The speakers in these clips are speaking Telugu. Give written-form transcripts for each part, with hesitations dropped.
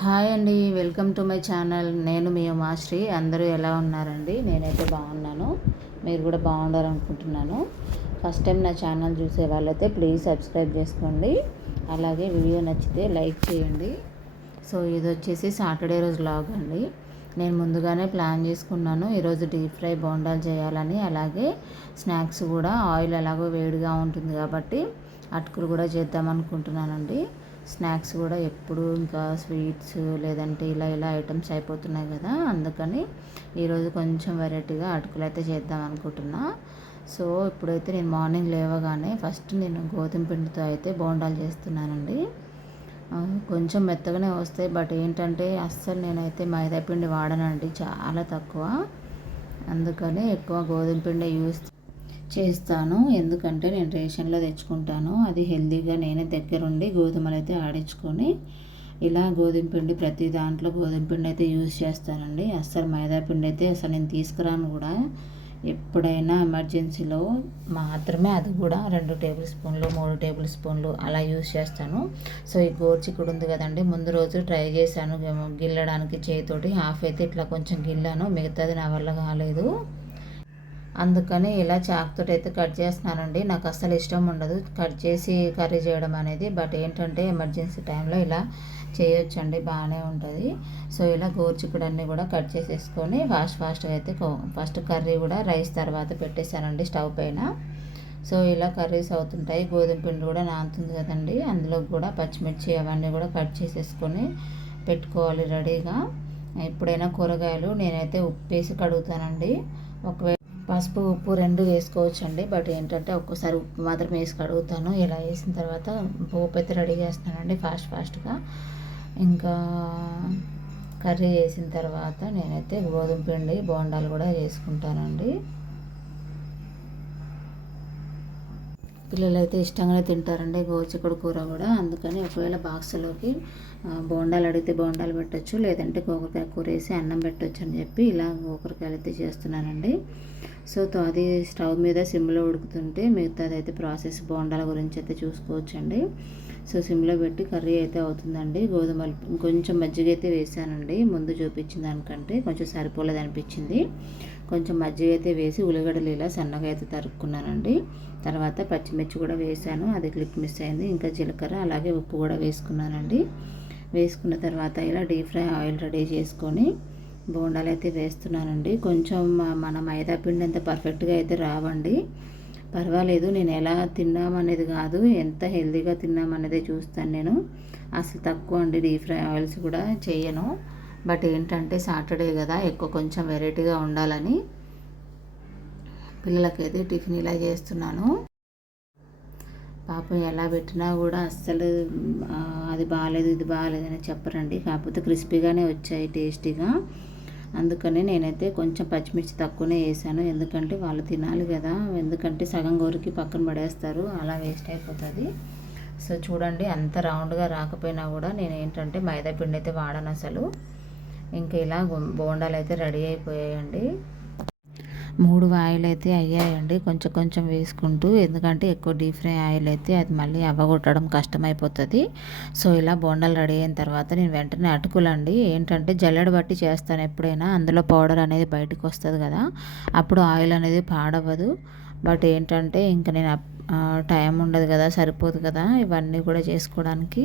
హాయ్ అండి, వెల్కమ్ టు మై ఛానల్. నేను మీ ఉమాశ్రీ. అందరూ ఎలా ఉన్నారండి? నేనైతే బాగున్నాను. మీరు కూడా బాగుండాలనుకుంటున్నాను. ఫస్ట్ టైం నా ఛానల్ చూసే వాళ్ళైతే ప్లీజ్ సబ్స్క్రైబ్ చేసుకోండి. అలాగే వీడియో నచ్చితే లైక్ చేయండి. సో ఇది వచ్చేసి సాటర్డే రోజు వ్లాగ్ అండి. నేను ముందుగానే ప్లాన్ చేసుకున్నాను ఈరోజు డీప్ ఫ్రై బోండాలు చేయాలని. అలాగే స్నాక్స్ కూడా ఆయిల్ ఎలాగో వేడిగా ఉంటుంది కాబట్టి అటుకులు కూడా చేద్దాం అనుకుంటున్నానండి. స్నాక్స్ కూడా ఎప్పుడు ఇంకా స్వీట్స్ లేదంటే ఇలా ఐటమ్స్ అయిపోతున్నాయి కదా, అందుకని ఈరోజు కొంచెం వెరైటీగా అటుకులు అయితే చేద్దాం అనుకుంటున్నా. సో ఇప్పుడైతే నేను మార్నింగ్ లేవగానే ఫస్ట్ నేను గోధుమ పిండితో అయితే బోండాలు చేస్తున్నానండి. కొంచెం మెత్తగానే వస్తాయి, బట్ ఏంటంటే అస్సలు నేనైతే మైదా పిండి వాడనండి, చాలా తక్కువ. అందుకని ఎక్కువ గోధుమ పిండి యూస్ చేస్తాను. ఎందుకంటే నేను రేషన్లో తెచ్చుకుంటాను, అది హెల్తీగా నేనే దగ్గరుండి గోధుమలు అయితే ఆడించుకొని ఇలా గోధుమ పిండి ప్రతి దాంట్లో గోధుమ పిండి అయితే యూజ్ చేస్తానండి. అస్సలు మైదా పిండి అయితే అసలు నేను తీసుకురాను కూడా. ఎప్పుడైనా ఎమర్జెన్సీలో మాత్రమే, అది కూడా 2 టేబుల్ స్పూన్లు 3 టేబుల్ స్పూన్లు అలా యూజ్ చేస్తాను. సో ఈ గోరుచిక్కుడు ఉంది కదండి, ముందు రోజు ట్రై చేశాను గిల్లడానికి చేతితోటి. హాఫ్ అయితే ఇట్లా కొంచెం గిల్లాను, మిగతాది నా వల్ల కాలేదు. అందుకని ఇలా చాకుతో అయితే కట్ చేస్తున్నానండి. నాకు అస్సలు ఇష్టం ఉండదు కట్ చేసి కర్రీ చేయడం అనేది, బట్ ఏంటంటే ఎమర్జెన్సీ టైంలో ఇలా చేయొచ్చండి, బాగానే ఉంటుంది. సో ఇలా గోరుచిక్కుడన్నీ కూడా కట్ చేసేసుకొని ఫాస్ట్గా అయితే ఫస్ట్ కర్రీ కూడా రైస్ తర్వాత పెట్టేశానండి స్టవ్ పైన. సో ఇలా కర్రీస్ అవుతుంటాయి. గోధుమ పిండి కూడా నానుతుంది కదండి, అందులో కూడా పచ్చిమిర్చి అవన్నీ కూడా కట్ చేసేసుకొని పెట్టుకోవాలి రెడీగా. ఎప్పుడైనా కూరగాయలు నేనైతే ఉప్పు వేసి కడుగుతానండి. ఒకవేళ పసుపు ఉప్పు 2 వేసుకోవచ్చండి, బట్ ఏంటంటే ఒక్కోసారి ఉప్పు మాత్రం వేసి కడుగుతాను. ఇలా వేసిన తర్వాత పోపు అయితే రెడీ చేస్తానండి ఫాస్ట్గా. ఇంకా కర్రీ వేసిన తర్వాత నేనైతే గోధుమ పిండి బోండాలు కూడా చేసుకుంటానండి. పిల్లలు అయితే ఇష్టంగానే తింటారండి గోరుచిక్కుడు కూర కూడా. అందుకని ఒకవేళ బాక్స్లోకి బోండాలు అడిగితే బోండాలు పెట్టచ్చు, లేదంటే గోకరకాయ కూర వేసి అన్నం పెట్టచ్చు అని చెప్పి ఇలా గోకరకాయలు అయితే చేస్తున్నానండి. సో అది స్టవ్ మీద సిమ్లో ఉడుకుతుంటే మిగతాది అయితే ప్రాసెస్ బోండాల గురించి అయితే చూసుకోవచ్చండి. సో సిమ్లో పెట్టి కర్రీ అయితే అవుతుందండి. గోధుమలు కొంచెం మజ్జిగ అయితే వేసానండి, ముందు చూపించిన దానికంటే కొంచెం సరిపోలేదు అనిపించింది. కొంచెం మజ్జిగ అయితే వేసి ఉల్లిగడ్డలు ఇలా సన్నగా అయితే తరుక్కున్నానండి. తర్వాత పచ్చిమిర్చి కూడా వేసాను, అది క్లిప్ మిస్ అయింది. ఇంకా జీలకర్ర అలాగే ఉప్పు కూడా వేసుకున్నానండి. వేసుకున్న తర్వాత ఇలా డీప్ ఫ్రై ఆయిల్ రెడీ చేసుకొని బోండాలు అయితే వేస్తున్నానండి. కొంచెం మన మైదా పిండి అంత పర్ఫెక్ట్గా అయితే రావండి, పర్వాలేదు. నేను ఎలా తిన్నామనేది కాదు, ఎంత హెల్తీగా తిన్నామనేదే చూస్తాను నేను. అసలు తక్కువ అండి డీప్ ఫ్రై ఆయిల్స్ కూడా చేయను, బట్ ఏంటంటే సాటర్డే కదా, ఎక్కువ కొంచెం వెరైటీగా ఉండాలని పిల్లలకైతే టిఫిన్ ఇలా చేస్తున్నాను. పాపం ఎలా పెట్టినా కూడా అస్సలు అది బాగాలేదు ఇది బాగాలేదని చెప్పరండి, కాకపోతే క్రిస్పీగానే వచ్చాయి టేస్టీగా. అందుకని నేనైతే కొంచెం పచ్చిమిర్చి తక్కువనే వేసాను, ఎందుకంటే వాళ్ళు తినాలి కదా. ఎందుకంటే సగం గోరికి పక్కన పడేస్తారు, అలా వేస్ట్ అయిపోతుంది. సో చూడండి, అంత రౌండ్గా రాకపోయినా కూడా నేను ఏంటంటే మైదా పిండి అయితే వాడను అసలు. ఇంకా ఇలా బోండాలు అయితే రెడీ అయిపోయాయండి. 3 ఆయిల్ అయితే అయ్యాయండి, కొంచెం కొంచెం వేసుకుంటూ. ఎందుకంటే ఎక్కువ డీప్ ఫ్రై ఆయిల్ అయితే అది మళ్ళీ అవ్వగొట్టడం కష్టమైపోతుంది. సో ఇలా బోండాలు రెడీ అయిన తర్వాత నేను వెంటనే అటుకులండి, ఏంటంటే జల్లెడ బట్టి చేస్తాను ఎప్పుడైనా, అందులో పౌడర్ అనేది బయటకు వస్తుంది కదా, అప్పుడు ఆయిల్ అనేది పాడవదు. బట్ ఏంటంటే ఇంకా నేను టైం ఉండదు కదా, సరిపోదు కదా ఇవన్నీ కూడా చేసుకోవడానికి.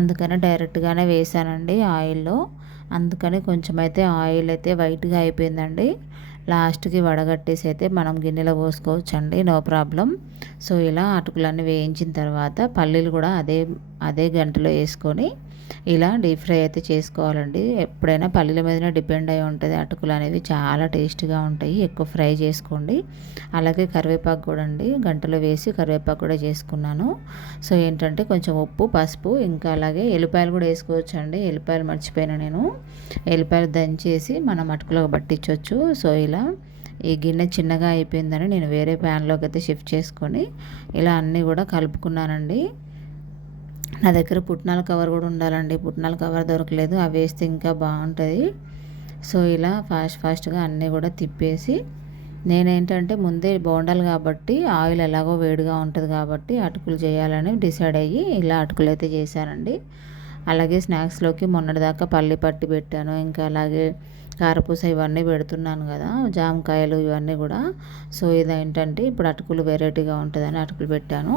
అందుకని డైరెక్ట్గానే వేసానండి ఆయిల్లో. అందుకని కొంచెం అయితే ఆయిల్ అయితే వైట్గా అయిపోయిందండి. లాస్ట్కి వడగట్టేసి అయితే మనం గిన్నెలో పోసుకోవచ్చండి, నో ప్రాబ్లం. సో ఇలా అటుకులన్నీ వేయించిన తర్వాత పల్లీలు కూడా అదే గంటలో వేసుకొని ఇలా డీప్ ఫ్రై అయితే చేసుకోవాలండి. ఎప్పుడైనా పల్లీల మీదనే డిపెండ్ అయి ఉంటుంది, అటుకులు అనేవి చాలా టేస్ట్గా ఉంటాయి, ఎక్కువ ఫ్రై చేసుకోండి. అలాగే కరివేపాకు కూడా అండి, గంటలో వేసి కరివేపాకు కూడా చేసుకున్నాను. సో ఏంటంటే కొంచెం ఉప్పు పసుపు, ఇంకా అలాగే ఎల్లిపాయలు కూడా వేసుకోవచ్చండి. ఎల్లిపాయలు మర్చిపోయినా నేను, ఎల్లిపాయలు దంచేసి మనం అటుకులో పట్టించవచ్చు. సో ఇలా ఈ గిన్నె చిన్నగా అయిపోయిందని నేను వేరే ప్యాన్లోకి అయితే షిఫ్ట్ చేసుకొని ఇలా అన్నీ కూడా కలుపుకున్నానండి. నా దగ్గర పుట్నాల కవర్ కూడా ఉండాలండి, పుట్నాల కవర్ దొరకలేదు, అవి వేస్తే ఇంకా బాగుంటుంది. సో ఇలా ఫాస్ట్గా అన్నీ కూడా తిప్పేసి నేనేంటంటే ముందే బోండాలు కాబట్టి ఆయిల్ ఎలాగో వేడిగా ఉంటుంది కాబట్టి అటుకులు చేయాలని డిసైడ్ అయ్యి ఇలా అటుకులు అయితే చేశానండి. అలాగే స్నాక్స్లోకి మొన్నటిదాకా పల్లి పట్టి పెట్టాను, ఇంకా అలాగే కారపూస ఇవన్నీ పెడుతున్నాను కదా, జామకాయలు ఇవన్నీ కూడా. సో ఇదేంటంటే ఇప్పుడు అటుకులు వెరైటీగా ఉంటుందని అటుకులు పెట్టాను.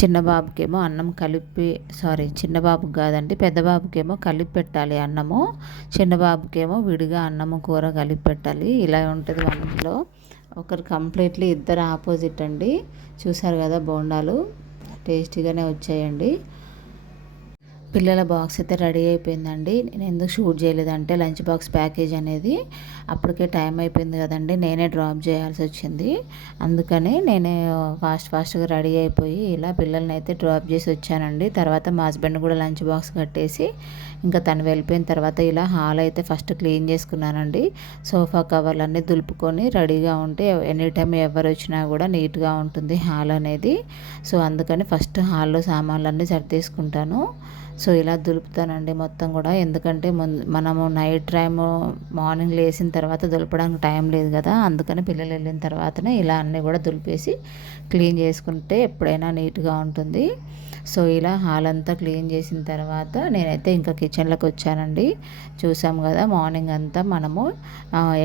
చిన్న బాబుకేమో అన్నం కలిపి, చిన్న బాబుకి కాదండి, పెద్ద బాబుకేమో కలిపి పెట్టాలి అన్నము, చిన్న బాబుకేమో విడిగా అన్నము కూర కలిపి పెట్టాలి. ఇలా ఉంటుంది మన ఇంట్లో. ఒకరు కంప్లీట్లీ ఇద్దరు ఆపోజిట్ అండి. చూసారు కదా బోండాలు టేస్టీగానే వచ్చాయండి. పిల్లల బాక్స్ అయితే రెడీ అయిపోయిందండి. నేను ఎందుకు షూట్ చేయలేదంటే లంచ్ బాక్స్ ప్యాకేజ్ అనేది అప్పటికే టైం అయిపోయింది కదండి, నేనే డ్రాప్ చేయాల్సి వచ్చింది. అందుకని నేనే ఫాస్ట్గా రెడీ అయిపోయి ఇలా పిల్లల్ని అయితే డ్రాప్ చేసి వచ్చానండి. తర్వాత మా హస్బెండ్ కూడా లంచ్ బాక్స్ కట్టేసి ఇంకా తను వెళ్ళిపోయిన తర్వాత ఇలా హాల్ అయితే ఫస్ట్ క్లీన్ చేసుకున్నానండి. సోఫా కవర్లన్నీ దులుపుకొని రెడీగా ఉంటే ఎనీ టైం ఎవరు వచ్చినా కూడా నీట్గా ఉంటుంది హాల్ అనేది. సో అందుకని ఫస్ట్ హాల్లో సామాన్లన్నీ సర్దేసుకుంటాను. సో ఇలా దులుపుతానండి మొత్తం కూడా, ఎందుకంటే మనము నైట్ టైము మార్నింగ్ లేచిన తర్వాత దులపడానికి టైం లేదు కదా, అందుకని పిల్లలు వెళ్ళిన తర్వాతనే ఇలా అన్నీ కూడా దులిపేసి క్లీన్ చేసుకుంటే ఎప్పుడైనా నీట్గా ఉంటుంది. సో ఇలా హాల్ అంతా క్లీన్ చేసిన తర్వాత నేనైతే ఇంకా కిచెన్లోకి వచ్చానండి. చూసాం కదా మార్నింగ్ అంతా మనము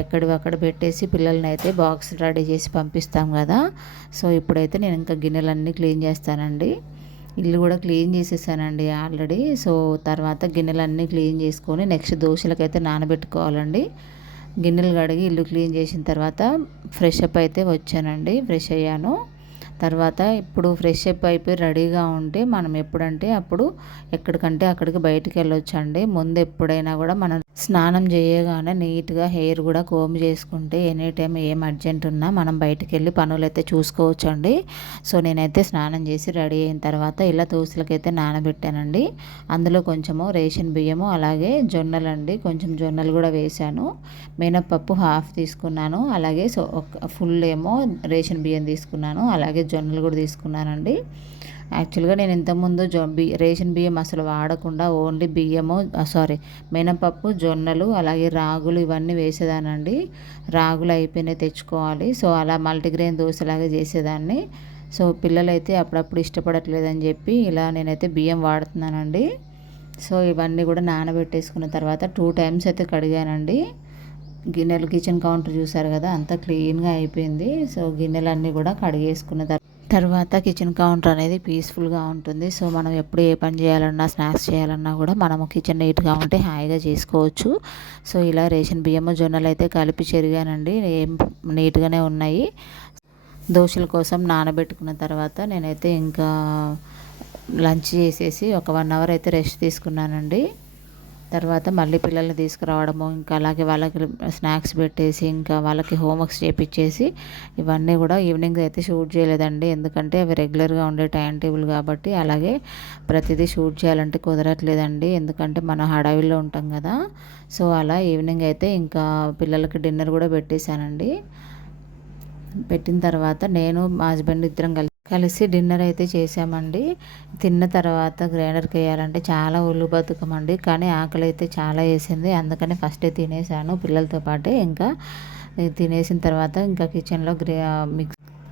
ఎక్కడివి అక్కడ పెట్టేసి పిల్లల్ని అయితే బాక్స్ రెడీ చేసి పంపిస్తాం కదా. సో ఇప్పుడైతే నేను ఇంకా గిన్నెలన్నీ క్లీన్ చేస్తానండి. ఇల్లు కూడా క్లీన్ చేసేసానండి ఆల్రెడీ. సో తర్వాత గిన్నెలన్నీ క్లీన్ చేసుకొని నెక్స్ట్ దోశలకైతే నానబెట్టుకోవాలండి. గిన్నెలు కడిగి ఇల్లు క్లీన్ చేసిన తర్వాత ఫ్రెష్ అప్ అయితే వచ్చానండి, ఫ్రెష్ అయ్యాను. తర్వాత ఇప్పుడు ఫ్రెష్ అప్ అయిపోయి రెడీగా ఉంటే మనం ఎప్పుడంటే అప్పుడు ఎక్కడికంటే అక్కడికి బయటికి వెళ్ళొచ్చండి. ముందు ఎప్పుడైనా కూడా మనం స్నానం చేయగానే నీట్గా హెయిర్ కూడా కోమ్ చేసుకుంటే ఎనీ టైం ఏం అర్జెంట్ ఉన్నా మనం బయటికి వెళ్ళి పనులు అయితే చూసుకోవచ్చండి. సో నేనైతే స్నానం చేసి రెడీ అయిన తర్వాత ఇలా దోశలకైతే నానబెట్టానండి. అందులో కొంచెము రేషన్ బియ్యము అలాగే జొన్నలండి, కొంచెం జొన్నలు కూడా వేశాను. మినప్పప్పు హాఫ్ తీసుకున్నాను, అలాగే ఫుల్ ఏమో రేషన్ బియ్యం తీసుకున్నాను, అలాగే జొన్నలు కూడా తీసుకున్నానండి. యాక్చువల్గా నేను ఇంతకుముందు రేషన్ బియ్యం అసలు వాడకుండా ఓన్లీ బియ్యము మినపప్పు, జొన్నలు అలాగే రాగులు ఇవన్నీ వేసేదానండి. రాగులు అయిపోయినాయి తెచ్చుకోవాలి. సో అలా మల్టీగ్రెయిన్ దోశలాగా చేసేదాన్ని. సో పిల్లలైతే అప్పుడప్పుడు ఇష్టపడట్లేదని చెప్పి ఇలా నేనైతే బియ్యం వాడుతున్నానండి. సో ఇవన్నీ కూడా నానబెట్టేసుకున్న తర్వాత 2 టైమ్స్ అయితే కడిగానండి. గిన్నెలు కిచెన్ కౌంటర్ చూసారు కదా అంతా క్లీన్గా అయిపోయింది. సో గిన్నెలన్నీ కూడా కడిగేసుకున్న తర్వాత కిచెన్ కౌంటర్ అనేది పీస్ఫుల్గా ఉంటుంది. సో మనం ఎప్పుడు ఏ పని చేయాలన్నా స్నాక్స్ చేయాలన్నా కూడా మనము కిచెన్ నీట్గా ఉంటే హాయిగా చేసుకోవచ్చు. సో ఇలా రేషన్ బియ్యము జొన్నలు అయితే కలిపి చెరిగానండి, ఏం నీట్గానే ఉన్నాయి. దోశల కోసం నానబెట్టుకున్న తర్వాత నేనైతే ఇంకా లంచ్ చేసేసి ఒక 1 అవర్ అయితే రెస్ట్ తీసుకున్నానండి. తర్వాత మళ్ళీ పిల్లల్ని తీసుకురావడము, ఇంకా అలాగే వాళ్ళకి స్నాక్స్ పెట్టేసి ఇంకా వాళ్ళకి హోంవర్క్స్ చేపించేసి ఇవన్నీ కూడా ఈవినింగ్ అయితే షూట్ చేయలేదండి, ఎందుకంటే అవి రెగ్యులర్గా ఉండే టైం టేబుల్ కాబట్టి. అలాగే ప్రతిదీ షూట్ చేయాలంటే కుదరట్లేదండి, ఎందుకంటే మనం హడావిల్లో ఉంటాం కదా. సో అలా ఈవినింగ్ అయితే ఇంకా పిల్లలకి డిన్నర్ కూడా పెట్టేశానండి. పెట్టిన తర్వాత నేను మా హస్బెండ్ ఇద్దరం కలిసి డిన్నర్ అయితే చేసామండి. తిన్న తర్వాత గ్రైండర్కి వేయాలంటే చాలా ఒళ్ళు బతుకమండి, కానీ ఆకలి అయితే చాలా వేసింది. అందుకని ఫస్టే తినేసాను పిల్లలతో పాటే. ఇంకా తినేసిన తర్వాత ఇంకా కిచెన్లో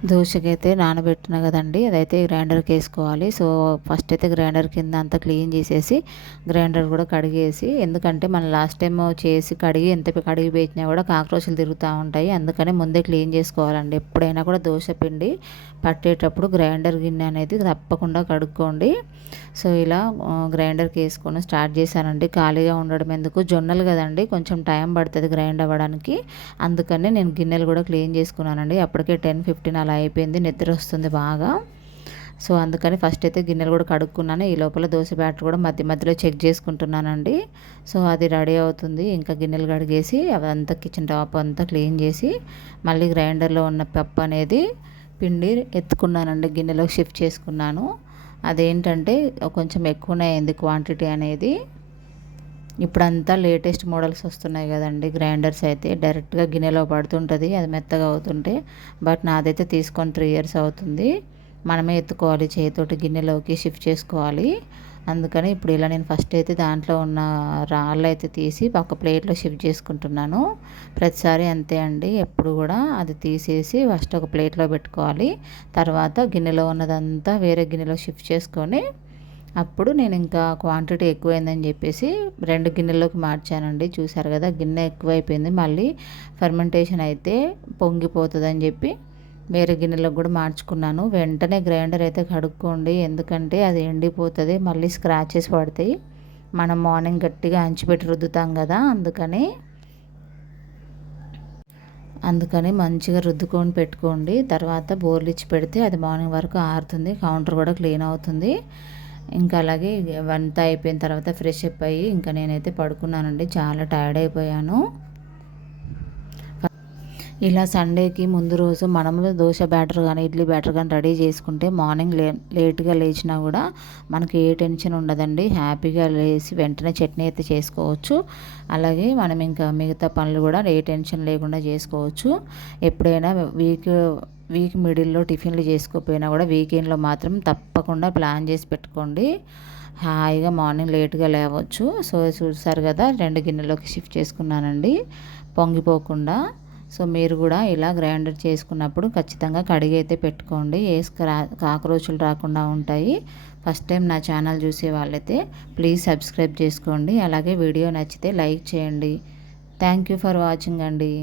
దోశకైతే నానబెట్టిన కదండి, అదైతే గ్రైండర్కి వేసుకోవాలి. సో ఫస్ట్ అయితే గ్రైండర్ కింద అంతా క్లీన్ చేసేసి గ్రైండర్ కూడా కడిగేసి, ఎందుకంటే మనం లాస్ట్ టైం చేసి ఎంత కడిగి పెట్టినా కూడా కాక్రోచ్లు తిరుగుతూ ఉంటాయి, అందుకని ముందే క్లీన్ చేసుకోవాలండి. ఎప్పుడైనా కూడా దోశ పిండి పట్టేటప్పుడు గ్రైండర్ గిన్నె అనేది తప్పకుండా కడుక్కోండి. సో ఇలా గ్రైండర్కి వేసుకొని స్టార్ట్ చేశానండి. ఖాళీగా ఉండడం ఎందుకు, జొన్నలు కదండి కొంచెం టైం పడుతుంది గ్రైండ్ అవ్వడానికి, అందుకని నేను గిన్నెలు కూడా క్లీన్ చేసుకున్నానండి. అప్పటికే 10-15 అలా అయిపోయింది, నిద్ర వస్తుంది బాగా. సో అందుకని ఫస్ట్ అయితే గిన్నెలు కూడా కడుక్కున్నాను. ఈ లోపల దోశ బ్యాటర్ కూడా మధ్యలో చెక్ చేసుకుంటున్నానండి. సో అది రెడీ అవుతుంది. ఇంకా గిన్నెలు కడిగేసి అవంతా కిచెన్ టాప్ అంతా క్లీన్ చేసి మళ్ళీ గ్రైండర్లో ఉన్న పప్పు అనేది పిండి ఎత్తుకున్నానండి, గిన్నెలో షిఫ్ట్ చేసుకున్నాను. అదేంటంటే కొంచెం ఎక్కువనే అయింది క్వాంటిటీ అనేది. ఇప్పుడంతా లేటెస్ట్ మోడల్స్ వస్తున్నాయి కదండి, గ్రైండర్స్ అయితే డైరెక్ట్గా గిన్నెలో పడుతుంటుంది, అది మెత్తగా అవుతుంటే. బట్ నాదైతే తీసుకొని 3 years అవుతుంది. మనమే ఎత్తుకోవాలి, చేతితోటి గిన్నెలోకి షిఫ్ట్ చేసుకోవాలి. అందుకని ఇప్పుడు ఇలా నేను ఫస్ట్ అయితే దాంట్లో ఉన్న రాళ్ళు అయితే తీసి ఒక ప్లేట్లో షిఫ్ట్ చేసుకుంటున్నాను. ప్రతిసారి అంతే అండి, ఎప్పుడు కూడా అది తీసేసి ఫస్ట్ ఒక ప్లేట్లో పెట్టుకోవాలి. తర్వాత గిన్నెలో ఉన్నదంతా వేరే గిన్నెలో షిఫ్ట్ చేసుకొని అప్పుడు నేను ఇంకా క్వాంటిటీ ఎక్కువైందని చెప్పేసి 2 గిన్నెల్లోకి మార్చానండి. చూసారు కదా, గిన్నె ఎక్కువైపోయింది. మళ్ళీ ఫర్మెంటేషన్ అయితే పొంగిపోతుందని చెప్పి వేరే గిన్నెలోకి కూడా మార్చుకున్నాను. వెంటనే గ్రైండర్ అయితే కడుక్కోండి, ఎందుకంటే అది ఎండిపోతుంది, మళ్ళీ స్క్రాచెస్ పడతాయి. మనం మార్నింగ్ గట్టిగా అంచిపెట్టి రుద్దుతాం కదా, అందుకని మంచిగా రుద్దుకొని పెట్టుకోండి. తర్వాత బోర్లు ఇచ్చి పెడితే అది మార్నింగ్ వరకు ఆరుతుంది, కౌంటర్ కూడా క్లీన్ అవుతుంది. ఇంకా అలాగే వంట అయిపోయిన తర్వాత ఫ్రెష్ అప్ అయ్యి ఇంకా నేనైతే పడుకున్నానండి. చాలా టైర్డ్ అయిపోయాను. ఇలా సండేకి ముందు రోజు మనము దోశ బ్యాటర్ కానీ ఇడ్లీ బ్యాటర్ కానీ రెడీ చేసుకుంటే మార్నింగ్ లేట్గా లేచినా కూడా మనకి ఏ టెన్షన్ ఉండదండి. హ్యాపీగా లేచి వెంటనే చట్నీ అయితే చేసుకోవచ్చు. అలాగే మనం ఇంకా మిగతా పనులు కూడా ఏ టెన్షన్ లేకుండా చేసుకోవచ్చు. ఎప్పుడైనా వీక్ మిడిల్లో టిఫిన్లు చేసుకోకపోయినా కూడా వీకెండ్లో మాత్రం తప్పకుండా ప్లాన్ చేసి పెట్టుకోండి. హాయిగా మార్నింగ్ లేట్గా లేవచ్చు. సో చూసారు కదా, 2 గిన్నెలోకి షిఫ్ట్ చేసుకున్నానండి పొంగిపోకుండా. సో మీరు కూడా ఇలా గ్రైండర్ చేసుకున్నప్పుడు ఖచ్చితంగా కడిగి అయితే పెట్టుకోండి. కాక్రోచులు రాకుండా ఉంటాయి. ఫస్ట్ టైం నా ఛానల్ చూసే వాళ్ళైతే ప్లీజ్ సబ్స్క్రైబ్ చేసుకోండి. అలాగే వీడియో నచ్చితే లైక్ చేయండి. థ్యాంక్ యూ ఫర్ వాచింగ్ అండి.